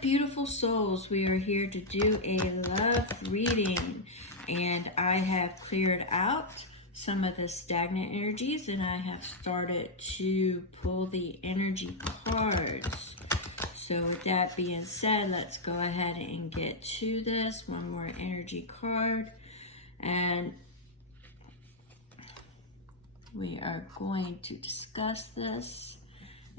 beautiful souls, we are here to do a love reading, and I have cleared out some of the stagnant energies and I have started to pull the energy cards. So with that being said, let's go ahead and get to this. One more energy card, and we are going to discuss this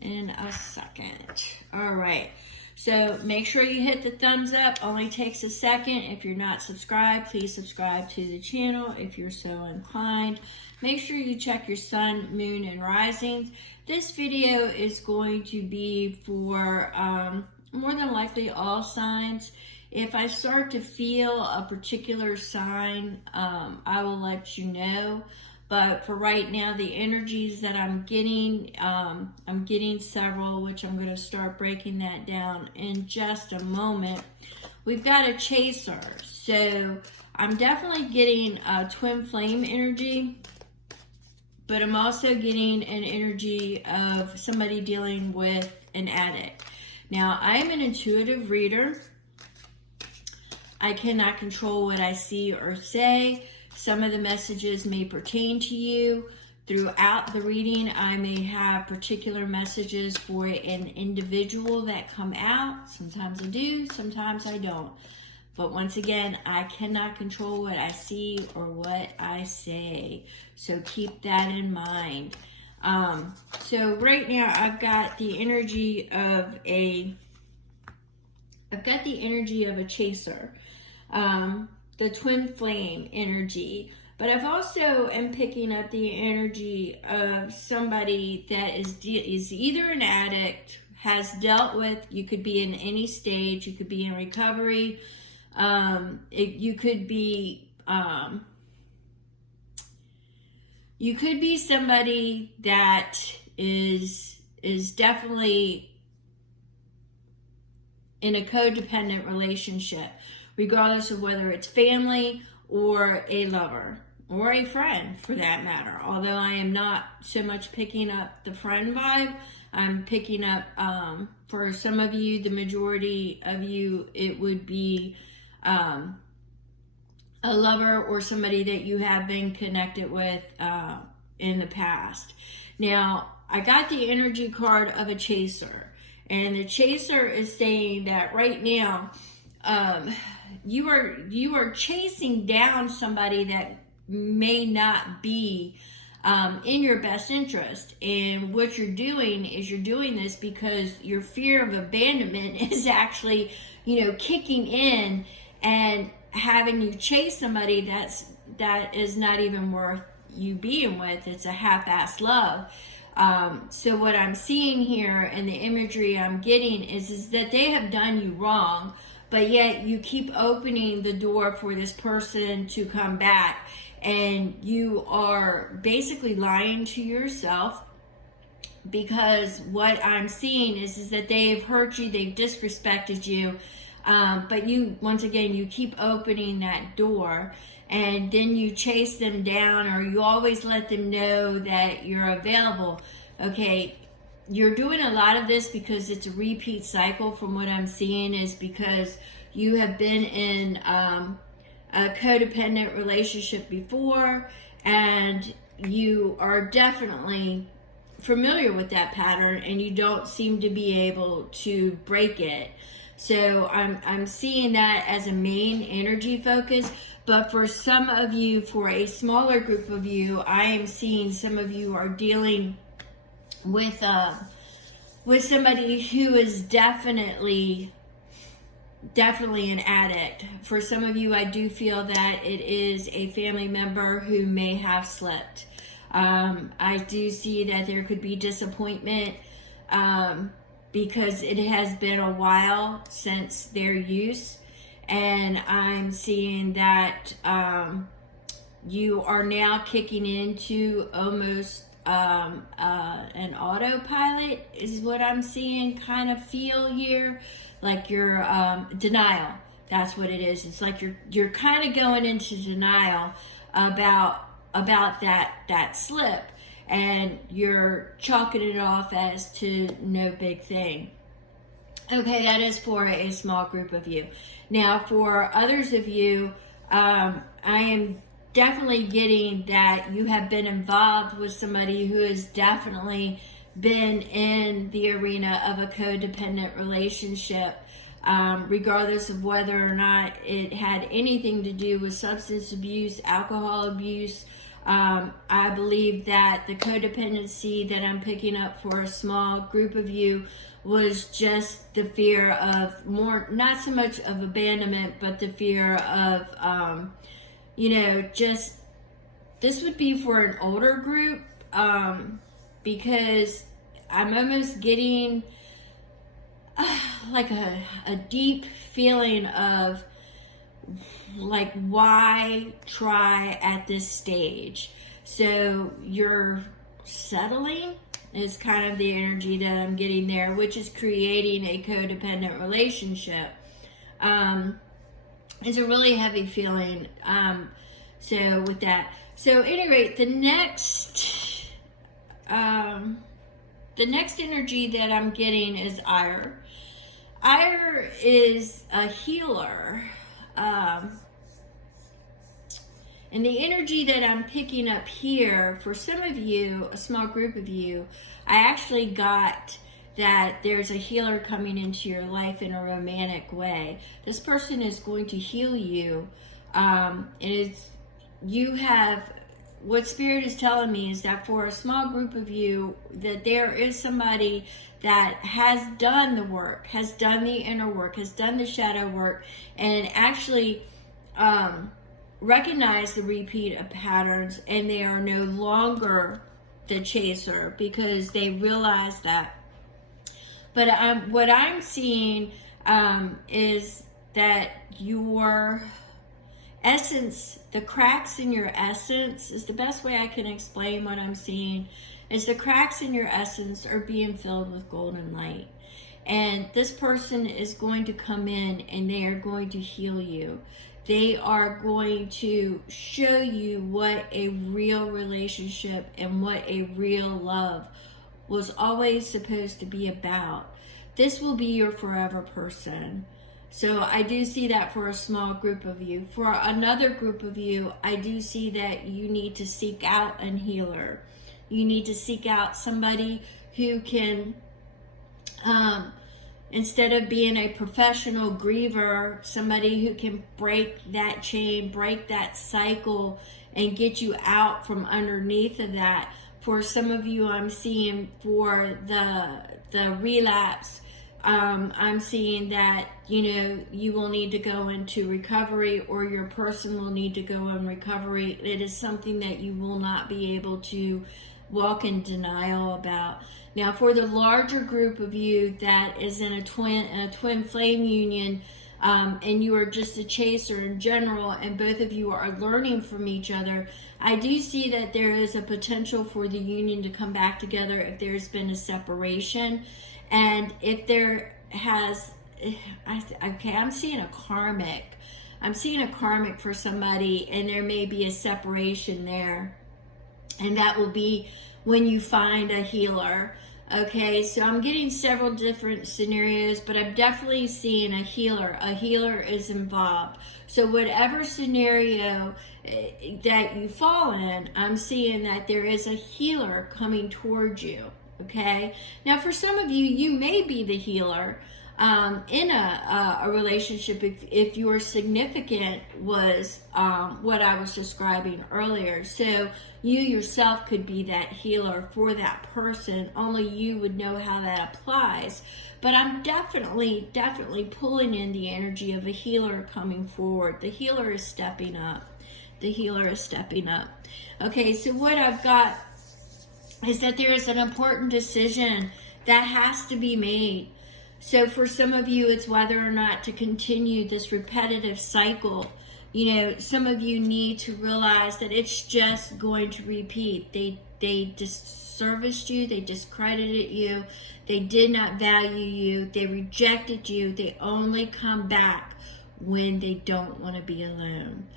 in a second. All right, so make sure you hit the thumbs up. Only takes a second. If you're not subscribed, please subscribe to the channel if you're so inclined. Make sure you check your sun, moon, and risings. This video is going to be for more than likely all signs. If I start to feel a particular sign, I will let you know. But for right now, the energies that I'm getting several, which I'm going to start breaking that down in just a moment. We've got a chaser. So I'm definitely getting a twin flame energy, but I'm also getting an energy of somebody dealing with an addict. Now, I'm an intuitive reader. I cannot control what I see or say. Some of the messages may pertain to you. Throughout the reading, I may have particular messages for an individual that come out. Sometimes I do, sometimes I don't. But once again, I cannot control what I see or what I say. So keep that in mind. So right now, I've got the energy of a chaser. The twin flame energy, but I've also am picking up the energy of somebody that is either an addict, has dealt with, you could be in any stage, you could be in recovery, you could be somebody that is definitely in a codependent relationship, regardless of whether it's family or a lover or a friend for that matter. Although I am not so much picking up the friend vibe, I'm picking up, for some of you, the majority of you, it would be a lover or somebody that you have been connected with in the past. Now, I got the energy card of a chaser, and the chaser is saying that right now, you are chasing down somebody that may not be in your best interest. And what you're doing is you're doing this because your fear of abandonment is actually, kicking in and having you chase somebody that is not even worth you being with. It's a half-assed love. So what I'm seeing here and the imagery I'm getting is that they have done you wrong, but yet you keep opening the door for this person to come back, and you are basically lying to yourself, because what I'm seeing is that they've hurt you, they've disrespected you, but once again, you keep opening that door, and then you chase them down, or you always let them know that you're available. Okay, you're doing a lot of this because it's a repeat cycle. From what I'm seeing is because you have been in a codependent relationship before, and you are definitely familiar with that pattern, and you don't seem to be able to break it. So I'm seeing that as a main energy focus. But for some of you, for a smaller group of you, I am seeing some of you are dealing with somebody who is definitely an addict. For some of you, I do feel that it is a family member who may have slipped. I do see that there could be disappointment because it has been a while since their use. And I'm seeing that you are now kicking into almost an autopilot is what I'm seeing, kind of feel here. Like you're denial. That's what it is. It's like you're kind of going into denial about that slip, and you're chalking it off as to no big thing. Okay, that is for a small group of you. Now, for others of you, I am definitely getting that you have been involved with somebody who has definitely been in the arena of a codependent relationship, regardless of whether or not it had anything to do with substance abuse, alcohol abuse. I believe that the codependency that I'm picking up for a small group of you was just the fear of more, not so much of abandonment, but the fear of, just this would be for an older group, because I'm almost getting like a deep feeling of like, why try at this stage? So you're settling is kind of the energy that I'm getting there, which is creating a codependent relationship. It's a really heavy feeling. So with that, so at any rate, the next energy that I'm getting is ire. Ire is a healer. And the energy that I'm picking up here, for some of you, a small group of you, I actually got that there's a healer coming into your life in a romantic way. This person is going to heal you. What Spirit is telling me is that for a small group of you, that there is somebody that has done the work, has done the inner work, has done the shadow work, and actually recognize the repeat of patterns, and they are no longer the chaser because they realize that. But what I'm seeing is that your essence, the cracks in your essence, is the best way I can explain what I'm seeing, is the cracks in your essence are being filled with golden light. And this person is going to come in and they are going to heal you. They are going to show you what a real relationship and what a real love was always supposed to be about. This will be your forever person. So I do see that for a small group of you. For another group of you, I do see that you need to seek out a healer. You need to seek out somebody who can, instead of being a professional griever, somebody who can break that chain, break that cycle, and get you out from underneath of that. For some of you, I'm seeing for the relapse, I'm seeing that, you will need to go into recovery, or your person will need to go in recovery. It is something that you will not be able to walk in denial about. Now, for the larger group of you that is in a twin flame union, and you are just a chaser in general, and both of you are learning from each other, I do see that there is a potential for the union to come back together if there's been a separation. And if there has, I'm seeing a karmic. I'm seeing a karmic for somebody, and there may be a separation there. And that will be when you find a healer. Okay, so I'm getting several different scenarios, but I'm definitely seeing a healer. A healer is involved. So whatever scenario that you fall in, I'm seeing that there is a healer coming towards you. Okay, now for some of you, you may be the healer in a relationship if your significant was what I was describing earlier. So you yourself could be that healer for that person. Only you would know how that applies. But I'm definitely pulling in the energy of a healer coming forward. The healer is stepping up. The healer is stepping up. Okay, so what I've got is that there is an important decision that has to be made. So for some of you, it's whether or not to continue this repetitive cycle. Some of you need to realize that it's just going to repeat. They disserviced you, they discredited you, they did not value you, they rejected you, they only come back when they don't want to be alone.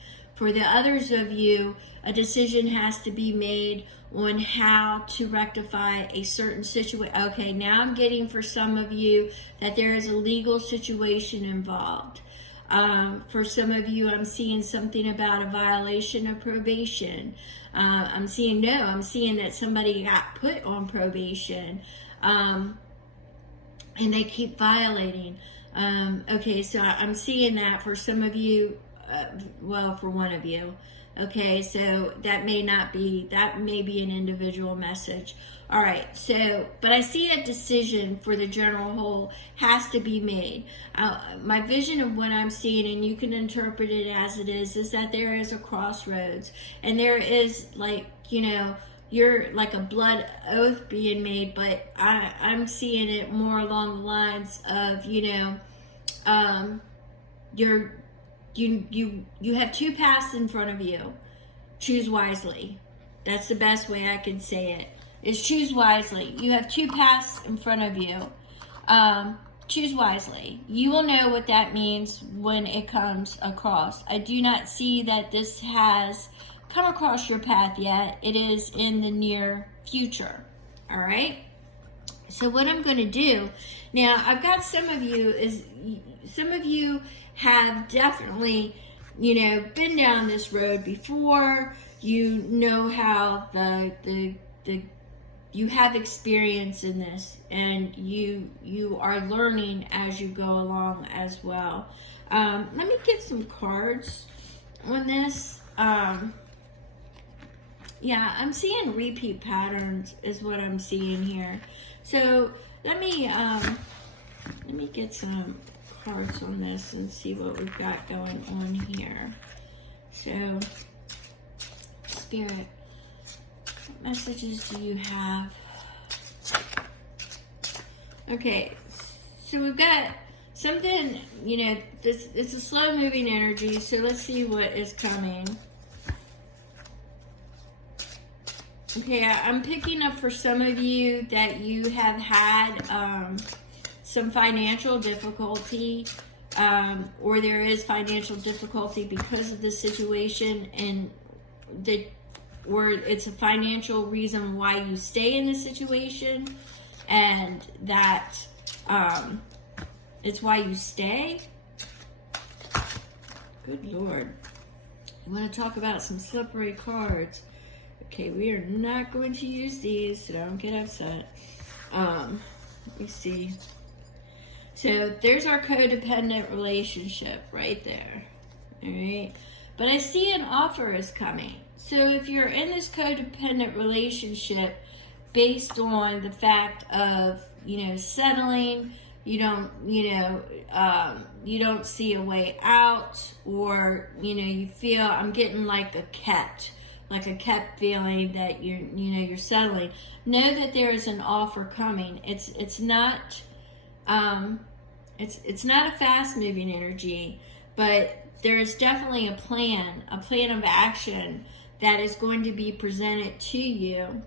For the others of you, a decision has to be made on how to rectify a certain situation. Okay, now I'm getting for some of you that there is a legal situation involved. For some of you, I'm seeing something about a violation of probation. I'm seeing that somebody got put on probation, and they keep violating. Okay, so I'm seeing that for some of you, for one of you. Okay, so that may be an individual message. All right, so, but I see a decision for the general whole has to be made. My vision of what I'm seeing, and you can interpret it as it is that there is a crossroads, and there is, like, you're like a blood oath being made, but I'm seeing it more along the lines of, you have two paths in front of you. Choose wisely. That's the best way I can say it. Is choose wisely. You have two paths in front of you. Choose wisely. You will know what that means when it comes across. I do not see that this has come across your path yet. It is in the near future. All right? So what I'm going to do, now I've got some of you have definitely, been down this road before. You know how you have experience in this, and you are learning as you go along as well. Let me get some cards on this. Yeah, I'm seeing repeat patterns is what I'm seeing here. So let me get some cards on this and see what we've got going on here. So, Spirit, what messages do you have? Okay, so we've got something, it's a slow moving energy, so let's see what is coming. Okay, I'm picking up for some of you that you have had some financial difficulty, or there is financial difficulty because of the situation, and or it's a financial reason why you stay in the situation, and that it's why you stay. Good Lord. You want to talk about some slippery cards. Okay, we are not going to use these, so don't get upset. Let me see. So there's our codependent relationship right there. All right. But I see an offer is coming. So if you're in this codependent relationship based on the fact of, settling, you don't see a way out, or, you feel, I'm getting like a kept feeling that you're settling. Know that there is an offer coming. It's not a fast moving energy, but there is definitely a plan of action that is going to be presented to you.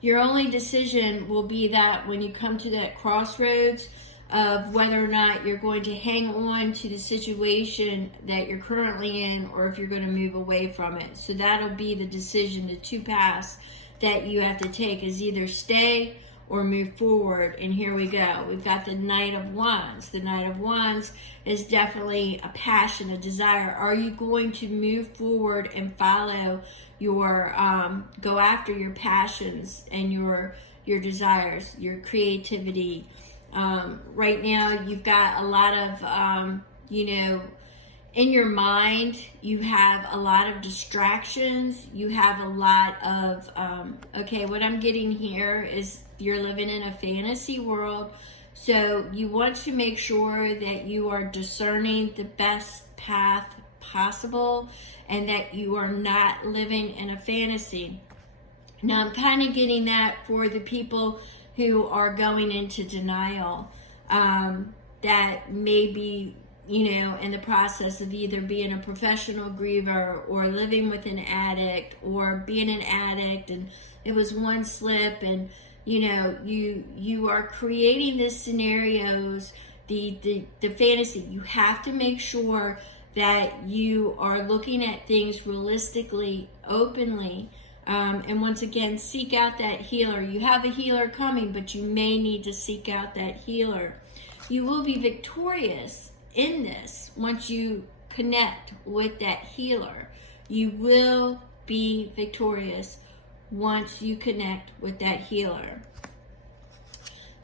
Your only decision will be that when you come to that crossroads of whether or not you're going to hang on to the situation that you're currently in, or if you're going to move away from it. So that'll be the decision, the two paths that you have to take is either stay or move forward. And here we go. We've got the Knight of Wands. The Knight of Wands is definitely a passion, a desire. Are you going to move forward and follow your, go after your passions and your desires, your creativity? Right now you've got a lot of, in your mind, you have a lot of distractions. You have a lot of, okay, what I'm getting here is you're living in a fantasy world. So you want to make sure that you are discerning the best path possible and that you are not living in a fantasy. Now I'm kind of getting that for the people who are going into denial, that may be, in the process of either being a professional griever or living with an addict or being an addict, and it was one slip, and you are creating these scenarios, the fantasy. You have to make sure that you are looking at things realistically, openly, and once again, seek out that healer. You have a healer coming, but you may need to seek out that healer. You will be victorious in this once you connect with that healer. You will be victorious once you connect with that healer.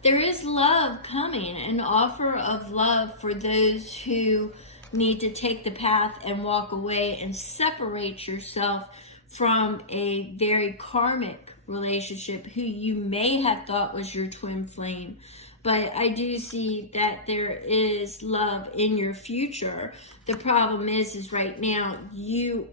There is love coming, an offer of love for those who need to take the path and walk away and separate yourself from a very karmic relationship who you may have thought was your twin flame. But I do see that there is love in your future. The problem is right now you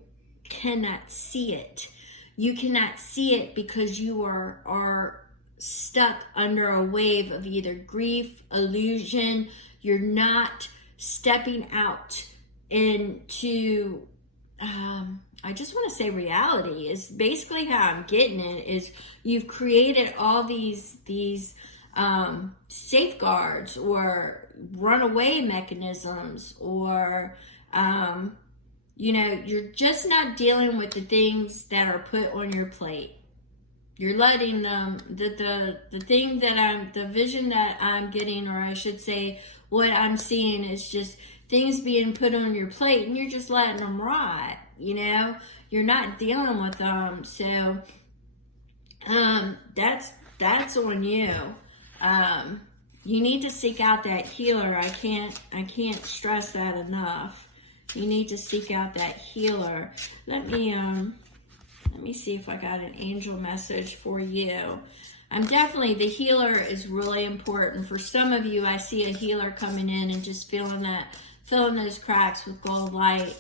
cannot see it. You cannot see it because you are stuck under a wave of either grief, illusion. You're not stepping out into, I just want to say reality is basically how I'm getting it, is you've created all these safeguards or runaway mechanisms, or you're just not dealing with the things that are put on your plate. You're letting them, the vision that I'm getting, or I should say what I'm seeing, is just things being put on your plate and you're just letting them rot. You're not dealing with them. So that's on you. You need to seek out that healer. I can't stress that enough. You need to seek out that healer. Let me see if I got an angel message for you. I'm definitely, the healer is really important. For some of you, I see a healer coming in and just filling those cracks with gold light.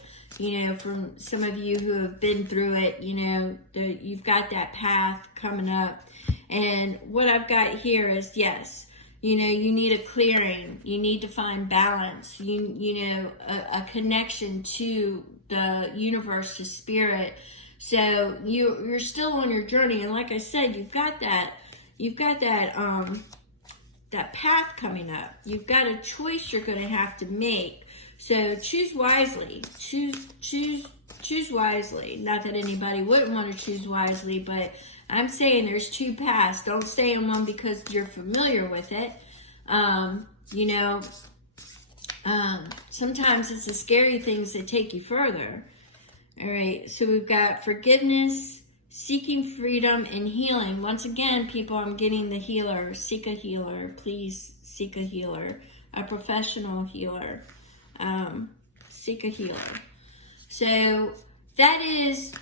From some of you who have been through it, you've got that path coming up. And what I've got here is, yes, you need a clearing. You need to find balance. A connection to the universe, to spirit. So you're still on your journey. And like I said, you've got that path coming up. You've got a choice you're going to have to make. So choose wisely. Choose wisely. Not that anybody wouldn't want to choose wisely, but I'm saying there's two paths. Don't stay on one because you're familiar with it. Sometimes it's the scary things that take you further. All right, so we've got forgiveness, seeking freedom, and healing. Once again, people, I'm getting the healer. Seek a healer. Please seek a healer, a professional healer. Seek a healer. So that is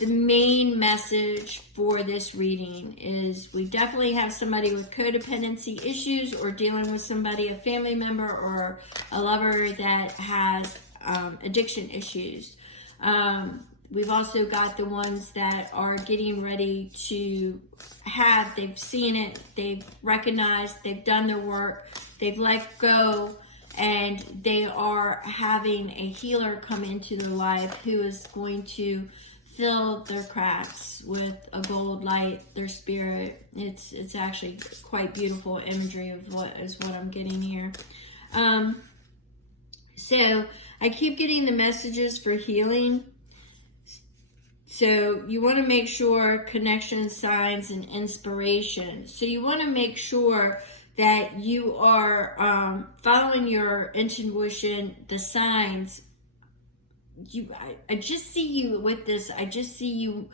the main message for this reading, is we definitely have somebody with codependency issues, or dealing with somebody, a family member or a lover that has addiction issues. We've also got the ones that are getting ready to they've seen it, they've recognized, they've done their work, they've let go, and they are having a healer come into their life who is going to fill their cracks with a gold light, their spirit. It's actually quite beautiful imagery of what I'm getting here. So I keep getting the messages for healing. So you want to make sure connection, signs, and inspiration. So you want to make sure that you are following your intuition, the signs. I just see you with this. I just see you,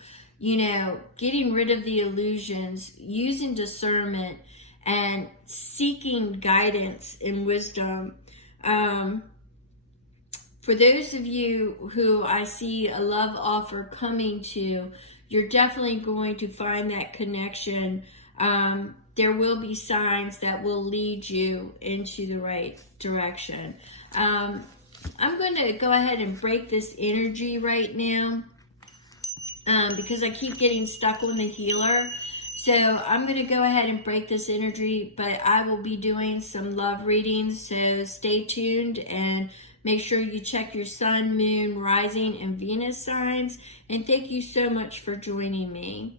getting rid of the illusions, using discernment, and seeking guidance and wisdom. For those of you who I see a love offer coming to, you're definitely going to find that connection. There will be signs that will lead you into the right direction. I'm going to go ahead and break this energy right now because I keep getting stuck on the healer. So I'm going to go ahead and break this energy, but I will be doing some love readings. So stay tuned and make sure you check your sun, moon, rising, and Venus signs. And thank you so much for joining me.